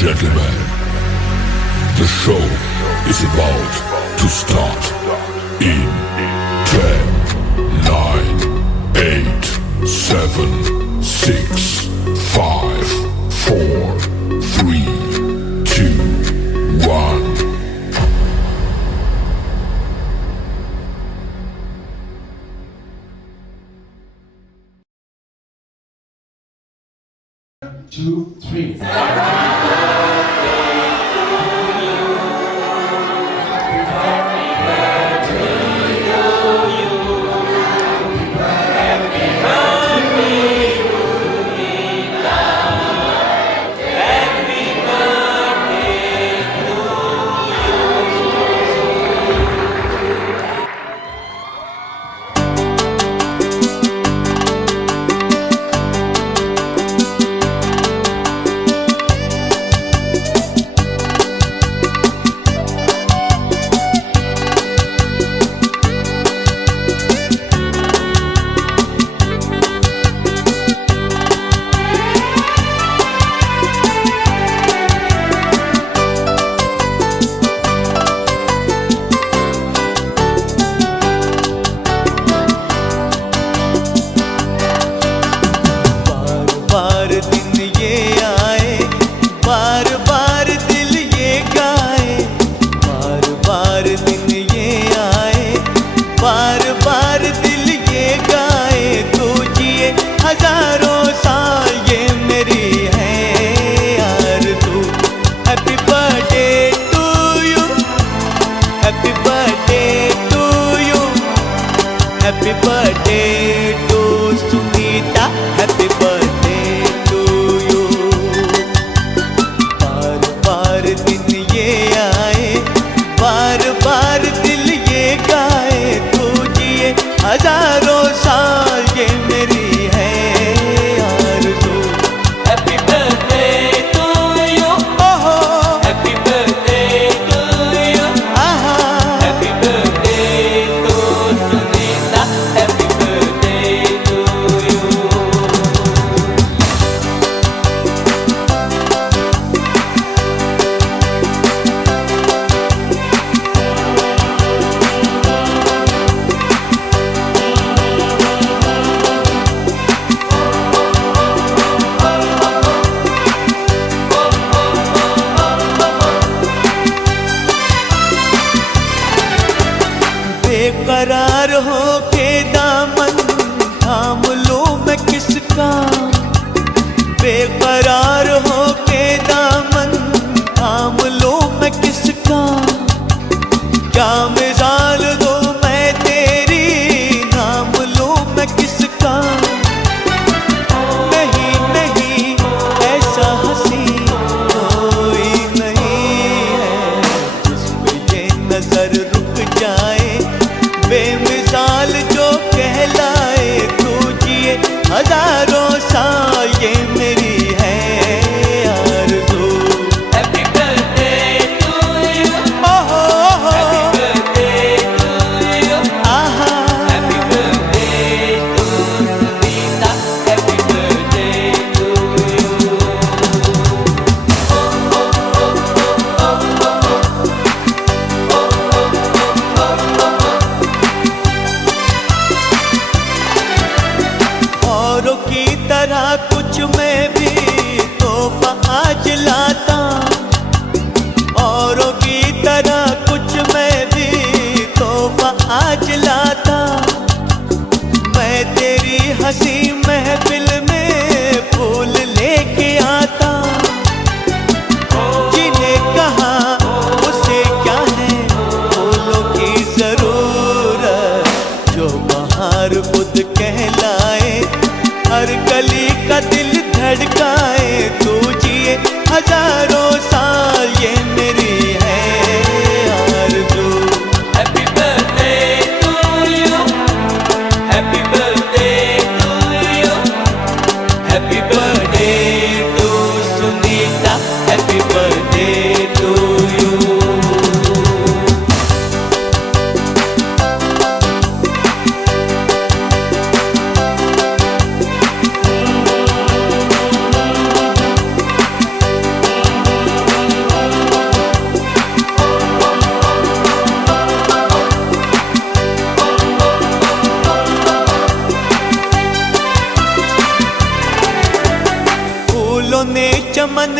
gentlemen, the show is about to start in 10, 9, 8, 7, 6, 5, 4, 3, 2, 1. Two, three. Happy birthday to Sunita, happy birthday to you. बार बार दिन ये आए, बार बार दिल ये गाए, तू जिए हजारों साल ये मेरी है आरज़ू. Happy birthday to you, oh happy birthday to you, happy birthday to Sunita, happy birthday to you. बेकरार हो के दामन थाम लूं मैं किसका, बेकरार हो के दामन थाम लूं मैं किसका. क्या मिसाल दूं मैं तेरी, नाम लूं मैं किसका. नहीं नहीं ऐसा हंसी कोई नहीं है, जिस पे ये नजर रुक जाए, बेमिसाल जो कहलाए, तू जिए हजारों साल ये मेरी है आरज़ू. Happy birthday to you, oh happy birthday to you, happy birthday to Sunita, happy birthday to you. औरों की तरह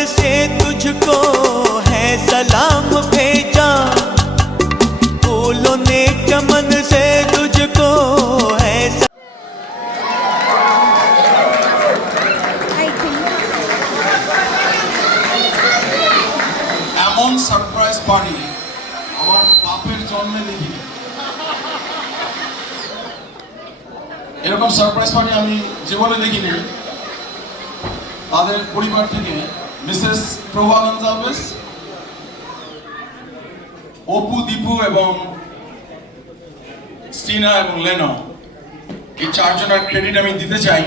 से तुझको है सलाम भेजा, फूलों ने चमन से तुझको है এমন সারপ্রাইজ পার্টি আমার বাপের জন্মে দেখিনি। এরকম সারপ্রাইজ পার্টি আমি জীবনে দেখিনি। তাদের পরিবার থেকে মিসেস প্রভা গঞ্জালভেস, অপু, দীপু এবং স্টিনা এবং লেনো, এই চারজনের ক্রেডিট আমি দিতে চাই।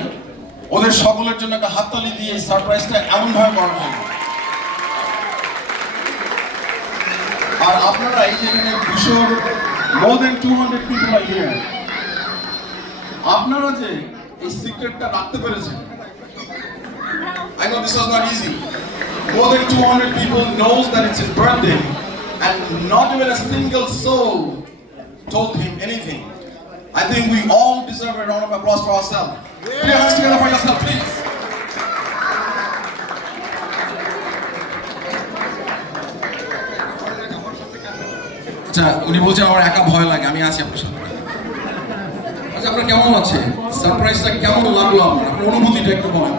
ওদের সকলের জন্য একটা হাততালি দিয়ে এই সারপ্রাইজটা এমনভাবে করার জন্য। আর আপনারা এই যে এখানে 200 people are here, আপনারা যে এই সিক্রেটটা রাখতে পেরেছেন, I know this was not easy. More than 200 people knows that it's his birthday and not even a single soul told him anything. I think we all deserve a round of applause for ourselves. Put your hands together for yourself, please. আচ্ছা, উনি বলছেন আমার একা ভয় লাগে, আমি আছি আপনার সাথে। আচ্ছা, আপনার কেমন আছে? সারপ্রাইজটা কেমন লাগলো আপনার? আপনার অনুভূতিটা একটু বলেন।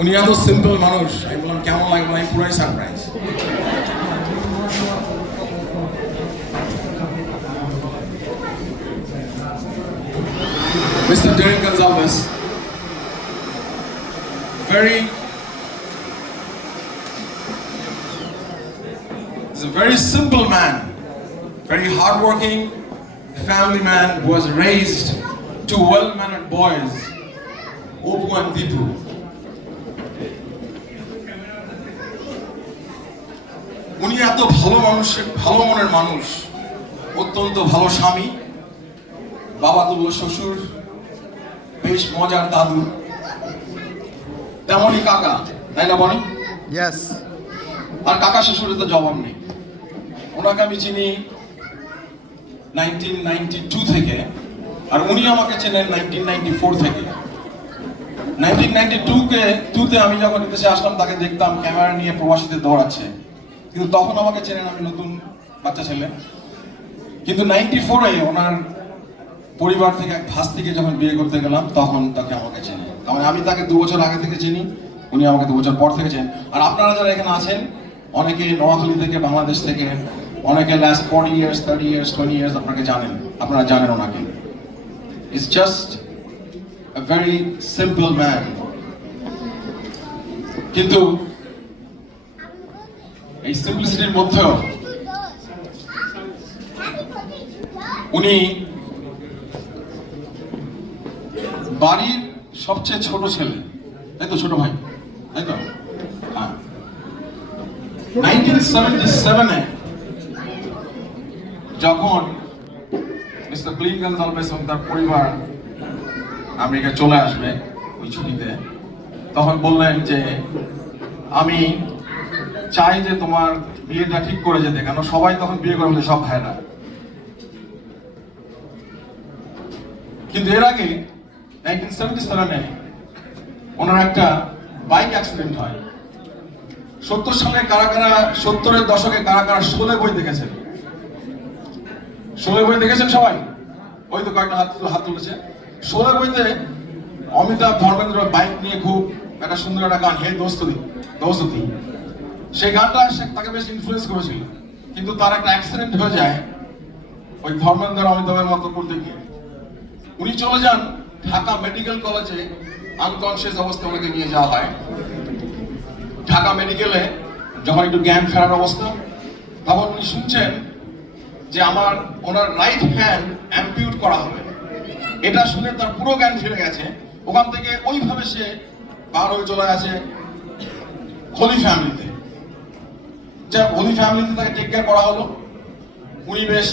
উনি এত সিম্পল মানুষ, আমি বললাম কেমন লাগবে, আমি পুরাই surprise. Mr. Derek Gonzalez, he's a very simple man, very hardworking family man who was raised two well-mannered boys, Opu and Deepu. উনি এত ভালো মানুষ, ভালো মনের মানুষ, অত্যন্ত ভালো স্বামী, বাবা তুল্য শ্বশুর, বেশ মজার দাদু, তেমনই কাকা, তাই না বনি? Yes. আর কাকা শ্বশুরের তো জবাব নেই। ওনাকে আমি চিনি 1992 থেকে, আর উনি আমাকে চেনেন 1994 থেকে। 1992 তে আমি যখন দেশে আসলাম তাকে দেখতাম ক্যামেরা নিয়ে প্রবাসীতে দৌড়াচ্ছে, কিন্তু তখন আমাকে চেনেন আমি নতুন বাচ্চা ছেলে। কিন্তু 94-এ ওনার পরিবার থেকে এক ভাস্তিকে যখন বিয়ে করতে গেলাম তখন তাকে আমাকে চেনে। কারণ আমি তাকে 2 বছর আগে থেকে চিনি, উনি আমাকে 2 বছর পর থেকে চেনেন। আর আপনারা যারা এখানে আছেন, অনেকে নোয়াখালী থেকে, বাংলাদেশ থেকে, অনেকে লাস্ট 40 years, 30 years, 20 years আপনাকে জানেন, আপনারা জানেন ওনাকে। It's just a very simple man. কিন্তু এই সিম্পলিসিটির মধ্যেও উনি বাড়ির সবচেয়ে ছোট ছেলে, তাই তো? ছোট ভাই, তাই তো? হ্যাঁ। 1977-এ যখন মিস্টার ক্লিন গঞ্জালভেস এবং তার পরিবার আমেরিকা চলে আসবে ওই ছুটিতে, তখন বললেন যে আমি চাই যে তোমার বিয়েটা ঠিক করে যেতে, কেন সবাই তখন বিয়ে করে ফেলে, সব ভাইরা। কিন্তু এর আগে 1977-এ ওনার একটা বাইক অ্যাক্সিডেন্ট হয়। 70 সালে কারা কারা, 70-এর দশকে কারা কারা শোলে বই দেখেছেন? শোলে বই দেখেছেন সবাই? ওই তো কয়েকটা হাত তুলেছে। শোলে বইতে অমিতাভ ধর্মেন্দ্র বাইক নিয়ে খুব একটা সুন্দর একটা গান, হে দোস্তি, সেই গানটা তাকে বেশ ইনফ্লুয়েন্স করেছিল। কিন্তু তার একটা অ্যাক্সিডেন্ট হয়ে যায় ওই ধর্মেন্দ্র অমিতাভের মতো করতে গিয়ে। উনি চলে যান ঢাকা মেডিকেল কলেজে, আনকনসিয়াস অবস্থায় ওনাকে নিয়ে যাওয়া হয়। ঢাকা মেডিকেলে যখন একটু জ্ঞান ফেরার অবস্থা, তখন উনি শুনছেন যে ওনার রাইট হ্যান্ড অ্যাম্পিউট করা হবে। এটা শুনে তার পুরো জ্ঞান ফিরে গেছে। ওখান থেকে ওইভাবে সে বার হয়ে চলে আসে হোলি ফ্যামিলিতে। হোলি ফ্যামিলিতে তাকে টেক কেয়ার করা হলো। উনি বেশ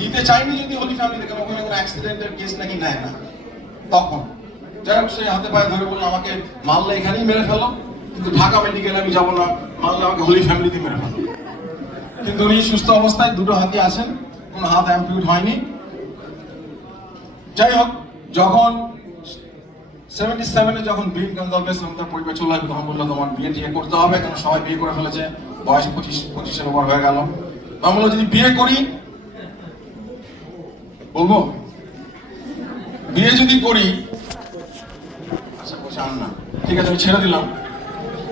নিতে চাইনি যদি হোলি ফ্যামিলি থেকে, ওখানে কোনো অ্যাক্সিডেন্টের কেস নাকি নেয় না। তখন যাই হোক সে হাতে পায়ে ধরে বললো আমাকে মারলে এখানেই মেরে ফেলো, কিন্তু ঢাকা মেডিকেলে আমি যাবো না, মারলে আমাকে হোলি ফ্যামিলিতে মেরে ফেলো। কিন্তু উনি সুস্থ অবস্থায় দুটো হাতই আছেন, কোনো হাত অ্যাম্পিউট হয়নি। যাই হোক, যখন 77-এ যখন বিন গঞ্জালভেস এবং তার পরিবার চলে আসবে তখন বললো তোমার বিয়ে করতে হবে, কারণ সবাই বিয়ে করে ফেলেছে, বয়স 25-এর উপর হয়ে গেল। তখন বললো যদি বিয়ে করি, বলবো বিয়ে যদি করি, আচ্ছা বসে আন না, ঠিক আছে আমি ছেড়ে দিলাম।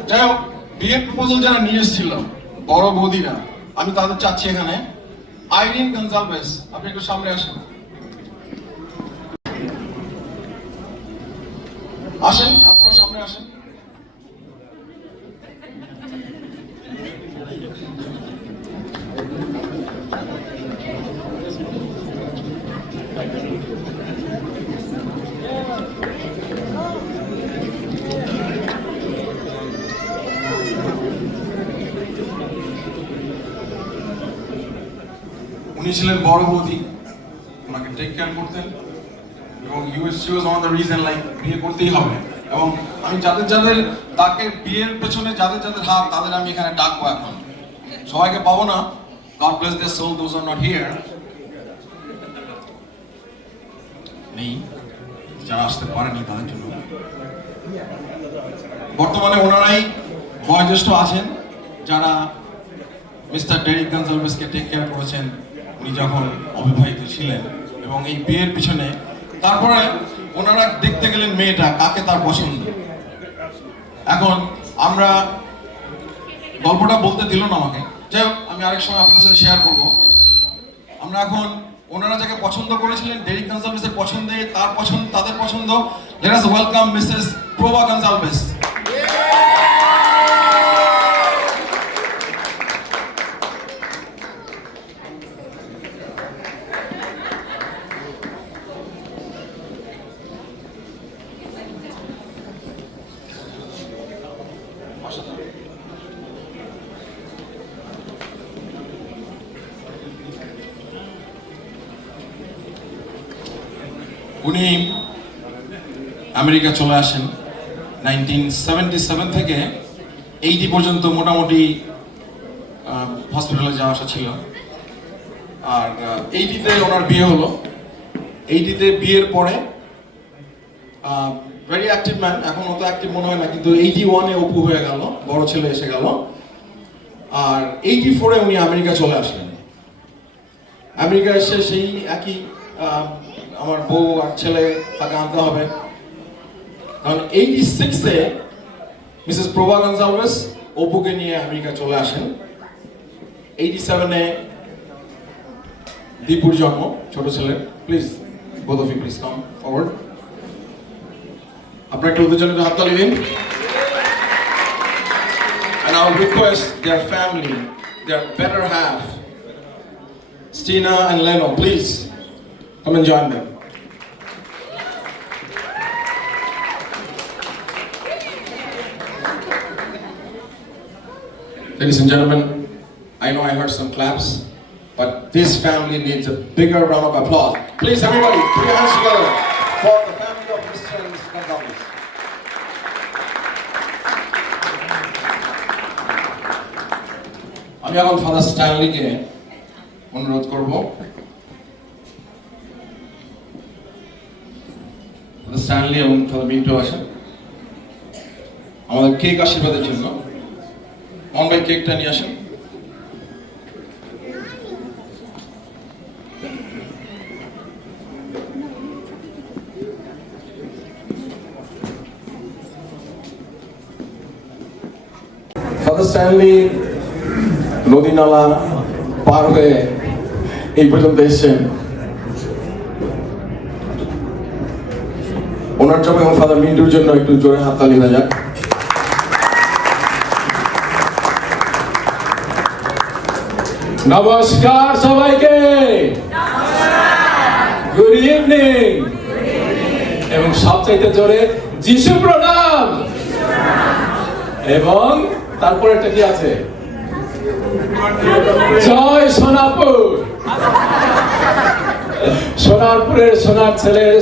যাই হোক, বিয়ের প্রপোজাল যারা নিয়ে এসেছিল বড় বৌদিরা, আমি তাদের চাচ্ছি এখানে আইরিন গঞ্জালভেস, আপনি একটু সামনে আসেন। আসেন, আপনারা সামনে আসেন। উনি ছিলেন বড় বৌদি, ওনাকে টেক কেয়ার করতেন এবং USC was one of the reason like বিয়ে করতেই হবে। এবং আমি যাদের যাদের তাকে বিয়ের পেছনে যাদের যাদের হাত, তাদের আমি এখানে ডাকবো। এখন সবাইকে পাবো না, God bless their soul, those are not here, নেই যারা আসতে পারেনি তাদের জন্য। বর্তমানে ওনারাই বয়োজ্যেষ্ঠ আছেন যারা মিস্টার ডেরিক গঞ্জালভেসকে টেক কেয়ার করেছেন উনি যখন অবিবাহিত ছিলেন। এবং এই বিয়ের পিছনে তারপরে ওনারা দেখতে গেলেন মেয়েটা কাকে তার পছন্দ। এখন আমরা গল্পটা বলতে দিল না আমাকে, যাই হোক আমি আরেক সময় আপনাদের সাথে শেয়ার করবো। আমরা এখন ওনারা যাকে পছন্দ করেছিলেন ডেরিক গঞ্জালভেসের পছন্দে, তার পছন্দ, তাদের পছন্দ, লেট আস ওয়েলকাম মিসেস প্রভা গঞ্জালভেস। উনি আমেরিকা চলে আসেন 1977 থেকে 80 পর্যন্ত মোটামুটি হসপিটালে যাওয়া আসা ছিল। আর 80-তে ওনার বিয়ে হলো। 80-তে বিয়ের পরে ভেরি অ্যাক্টিভ ম্যান, এখন অত অ্যাক্টিভ মনে হয় না, কিন্তু 81-এ অপু হয়ে গেল, বড় ছেলে এসে গেল। আর 84-এ উনি আমেরিকা চলে আসলেন। আমেরিকা এসে সেই একই আমার বউ আর ছেলে তাকে আনতে হবে, কারণ 86-এ মিসেস প্রভা গঞ্জালভেস অপুকে নিয়ে আমেরিকা চলে আসেন। 87-এ দীপুর জন্ম, ছোট ছেলে। Please both of you please come forward. আপনারা একটু ওদের জন্য হাত তালি দিন। And I will request their family, their better half, Stina and Leno, please come and join them. Ladies and gentlemen, I know I heard some claps, but this family needs a bigger round of applause. Please, everybody, put your hands together for the family of Mr. and Mrs. Gonzalez. আমি এখন father স্ট্যানলিকে অনুরোধ করব Stanley এবং father Mintu আসেন আমাদের cake আশীর্বাদের জন্য। মন ভাই কেকটা নিয়ে আসেন। ফাদার স্ট্যানলি নদী নালা পার হয়ে এই পর্যন্ত এসেছেন। ওনার জন্য এবং ফাদার মিন্টুর জন্য একটু জোরে হাততালি হয়ে যাক। নমস্কার সবাইকে, গুড ইভিনিং, এবং সবচাইতে জোরে যিশু প্রণাম। এবং তারপরে একটা কি আছে, জয় সোনারপুর। সোনারপুরের সোনার ছেলের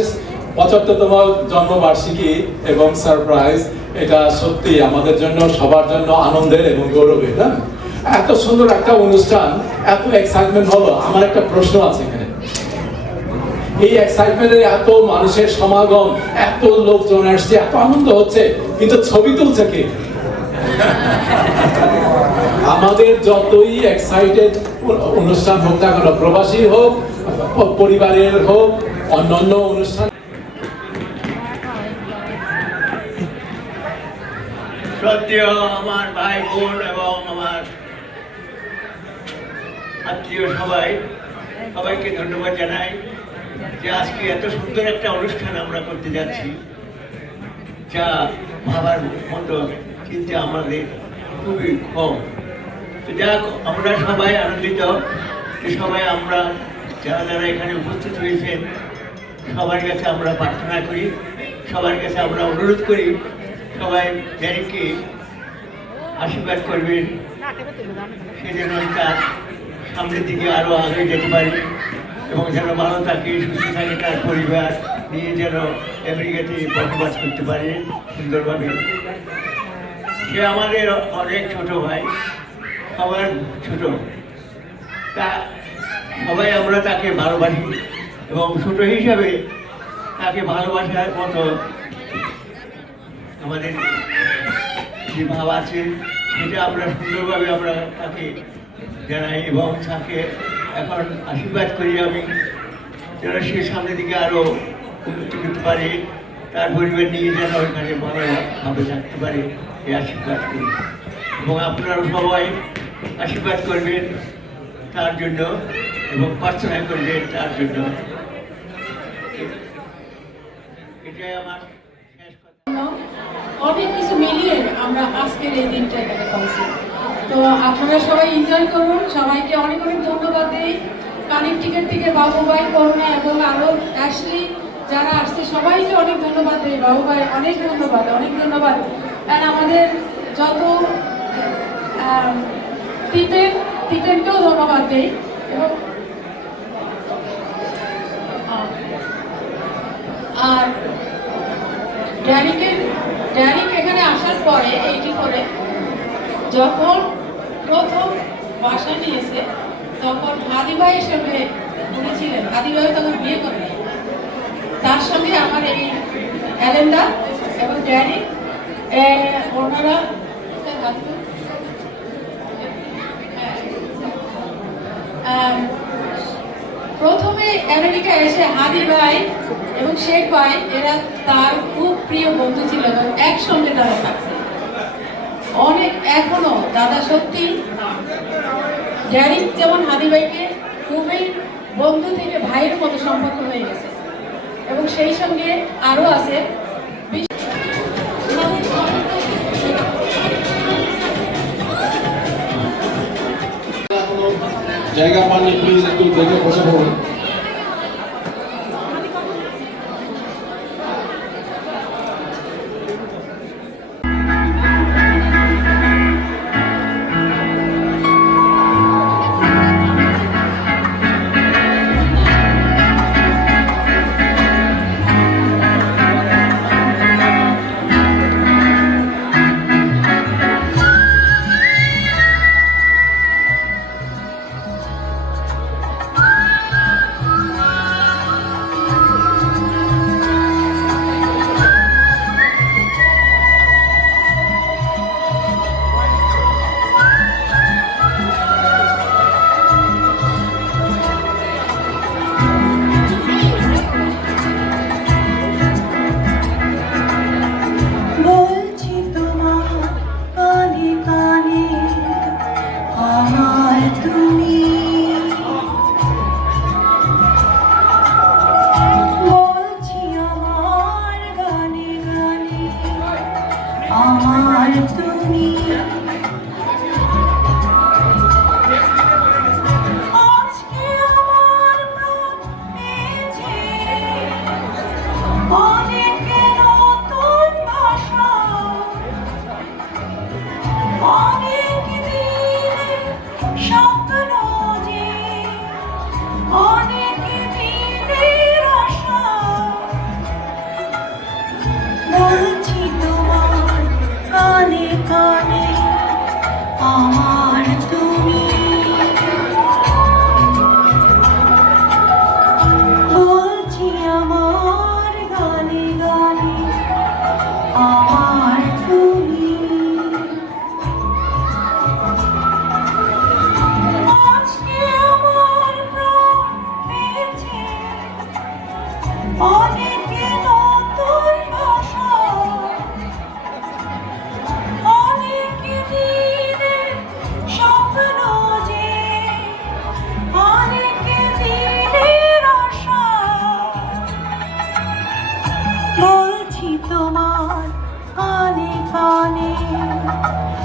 75তম জন্মবার্ষিকী এবং সারপ্রাইজ, এটা সত্যি আমাদের জন্য, সবার জন্য আনন্দের এবং গৌরবের। না, এত সুন্দর একটা অনুষ্ঠান, এত এক্সাইটমেন্ট হলো। আমার একটা প্রশ্ন আছে এখানে, এই এক্সাইটমেন্টে এত মানুষের সমাগম, এত লোকজন আসছে, এত আনন্দ হচ্ছে, কিন্তু ছবি তুলছে কে? আমাদের যতই এক্সাইটেড অনুষ্ঠান হোক না কেন, প্রবাসী হোক, পরিবারের হোক, অন্যান্য অনুষ্ঠান, শ্রদ্ধেয় আমার ভাই বোন এবং আমার আত্মীয় সবাইকে ধন্যবাদ জানাই যে আজকে এত সুন্দর একটা অনুষ্ঠান আমরা করতে যাচ্ছি, যা ভাবার মতো চিন্তা আমাদের খুবই কম। তো যাক, আমরা সবাই আনন্দিত যে সবাই আমরা যারা এখানে উপস্থিত হয়েছেন সবার কাছে আমরা প্রার্থনা করি, সবার কাছে আমরা অনুরোধ করি সবাই ড্যানিককে আশীর্বাদ করবেন, সে যেন তার সামনের দিকে আরও আগে যেতে পারে এবং যেন ভালো থাকে, সুস্থ থাকে, তার পরিবার নিয়ে যেন আমেরিকাতে বসবাস করতে পারে সুন্দরভাবে। সে আমাদের অনেক ছোট ভাই, সবার ছোট, তা সবাই আমরা তাকে ভালোবাসি এবং ছোট হিসাবে তাকে ভালোবাসার মতো আমাদের যে ভাব আছে সেটা আমরা সুন্দরভাবে আমরা তাকে জানাই এবং তাকে এখন আশীর্বাদ করি আমি যেন সে সামনের দিকে আরও উন্নতি করতে পারে, তার পরিবার নিয়ে যেন ওইখানে ভালোভাবে থাকতে পারে, এই আশীর্বাদ করি। এবং আপনারা সবাই আশীর্বাদ করবেন তার জন্য এবং প্রার্থনা করবেন তার জন্য। এটাই আমার শেষ কথা। অনেক কিছু মিলিয়ে আমরা আজকের এই দিনটা এখানে পাচ্ছি। তো আপনারা সবাই এনজয় করুন, সবাইকে অনেক অনেক ধন্যবাদ দিই। কানেক্টিকেট থেকে বাবু ভাই, করুণা এবং আরও অ্যাশলি যারা আসছে সবাইকে অনেক ধন্যবাদ দিই। বাবু ভাই অনেক ধন্যবাদ, অনেক ধন্যবাদ। কারণ আমাদের যত টিটেনকেও ধন্যবাদ দিই এবং আর ড্যানিক এখানে আসার পরে 84-এ যখন প্রথম বাসা নিয়েছে তখন হাদি ভাইয়ের সঙ্গে উনি ছিলেন। হাদি ভাই তখন বিয়ে করে নাই। তার সঙ্গে আমার এই অ্যালেন্ডা এবং ড্যানিক ওনারা প্রথমে আমেরিকা এসে হাদি ভাই এবং শেখ ভাই এরা তার খুব প্রিয় বন্ধু ছিল এবং একসঙ্গে তারা থাকছে অনেক। এখনো দাদা সত্যি ড্যানিক যেমন হাদি ভাইকে খুবই বন্ধু থেকে ভাইয়ের মতো সম্পর্ক হয়ে গেছে এবং সেই সঙ্গে আরও আছে জায়গা পাননি, প্লিজ একটু দেখে বসে পড়ুন।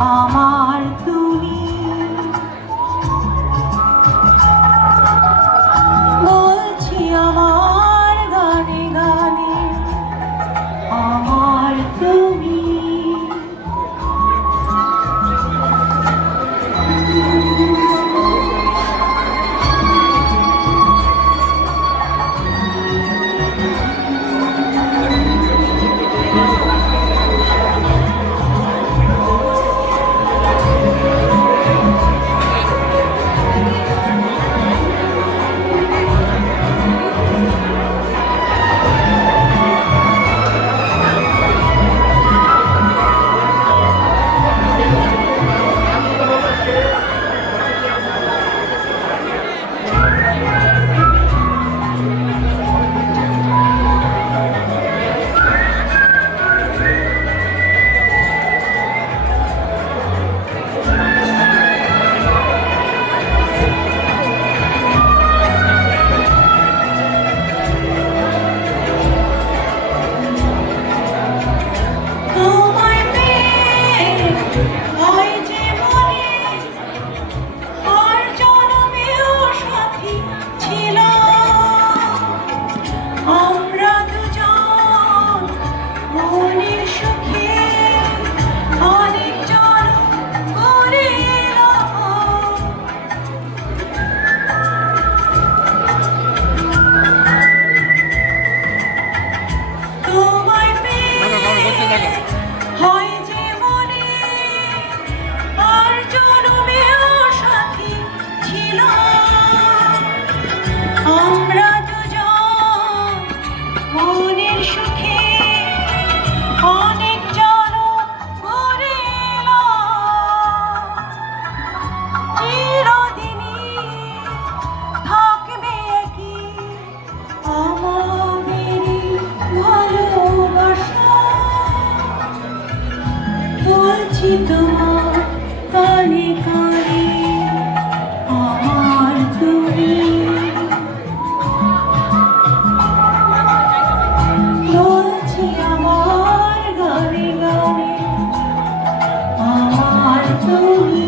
আমার তুমি বলছি আমার গানে গানে আমার তুমি তোমার কানে কানে আমার তুমি বলছি আমার গানে গানে আমার তুমি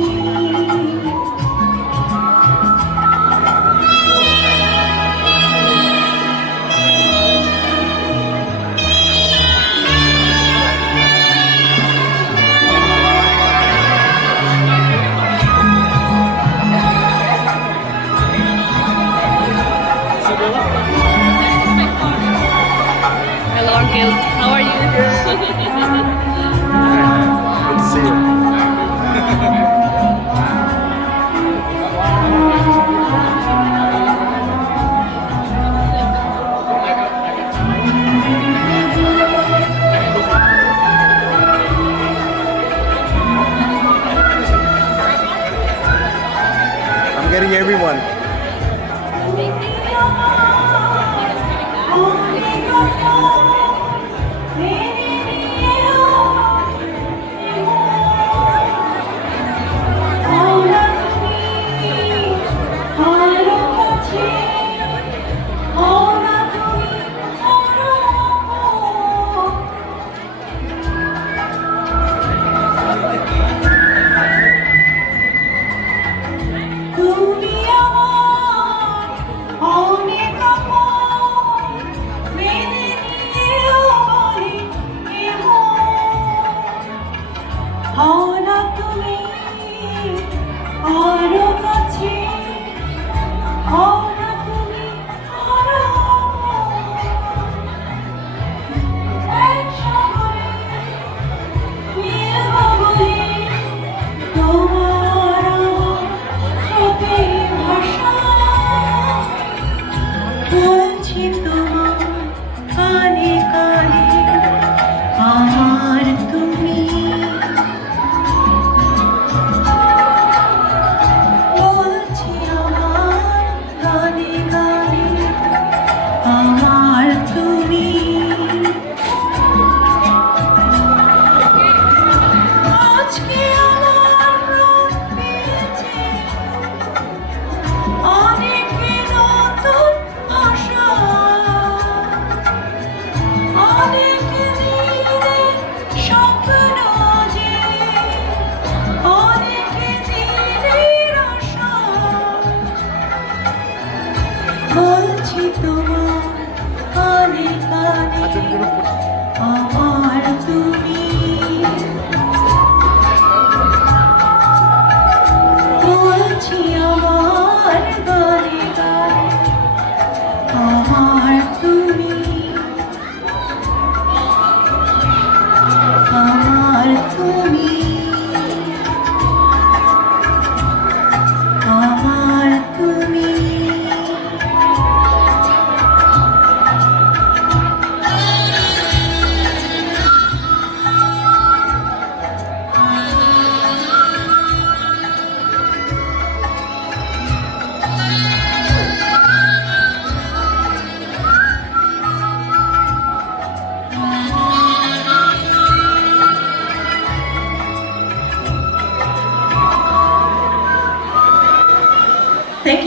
Hello, Uncle. How are you? Good to see you. I'm getting everyone. অনেক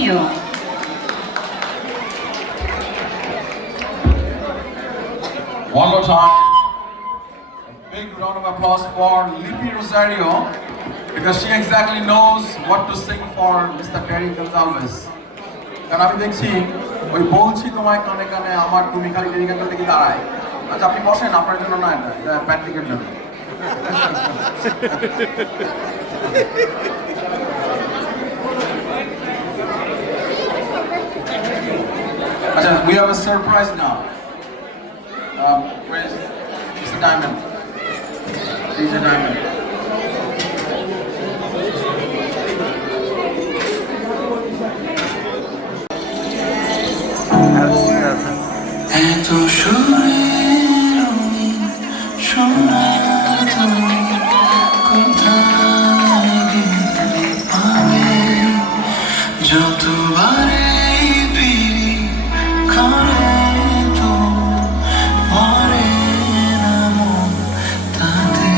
you. One more time. A big round of applause for Lipi Rosario because she exactly knows what to sing for Mr. Terry Gonzalez. কারণ আমি দেখছি ওই বলছি তোমায় কানে কানে আমার তুমি খালি টেরি গানটা থেকে দাঁড়ায়। আচ্ছা আপনি বসেন, আপনার জন্য না, এটা প্যাট্রিকের জন্য। আচ্ছা, we have a surprise now. Where's Mr. Diamond? DJ Diamond. এত সুরের রঙিন সোনা তুমি কোথায় গেলে পাবে যতবারে ফিরি করে তো মরে না মন তাতে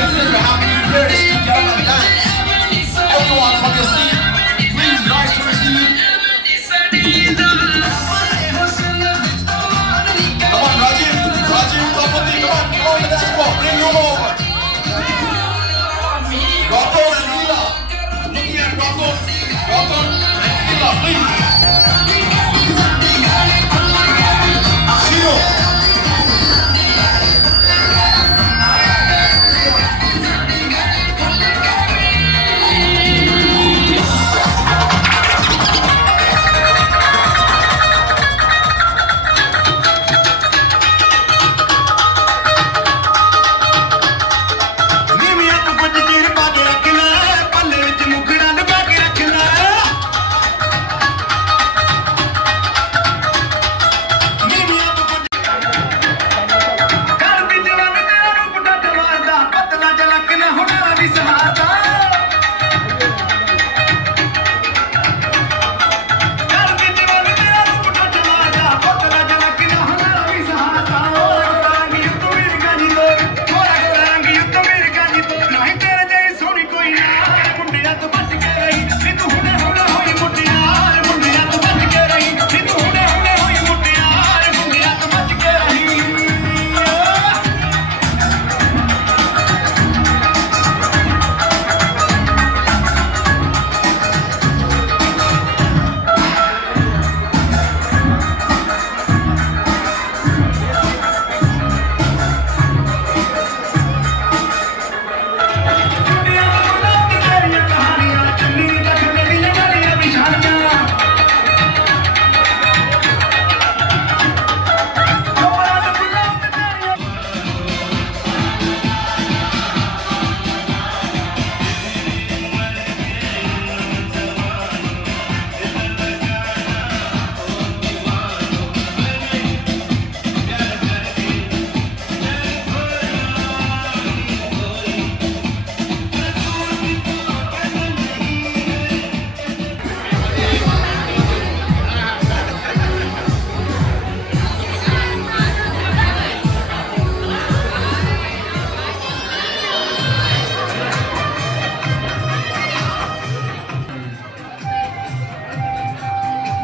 can say you're happy to be here, just get up and dance. Everyone from your seat, please rise to receive. Come on, Rajiv, Kapati, come on, let's go, bring you over. Ratan and Leela, looking at Ratan and Leela, please. Shiro.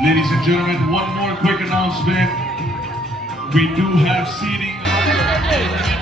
Ladies and gentlemen, one more quick announcement. We do have seating.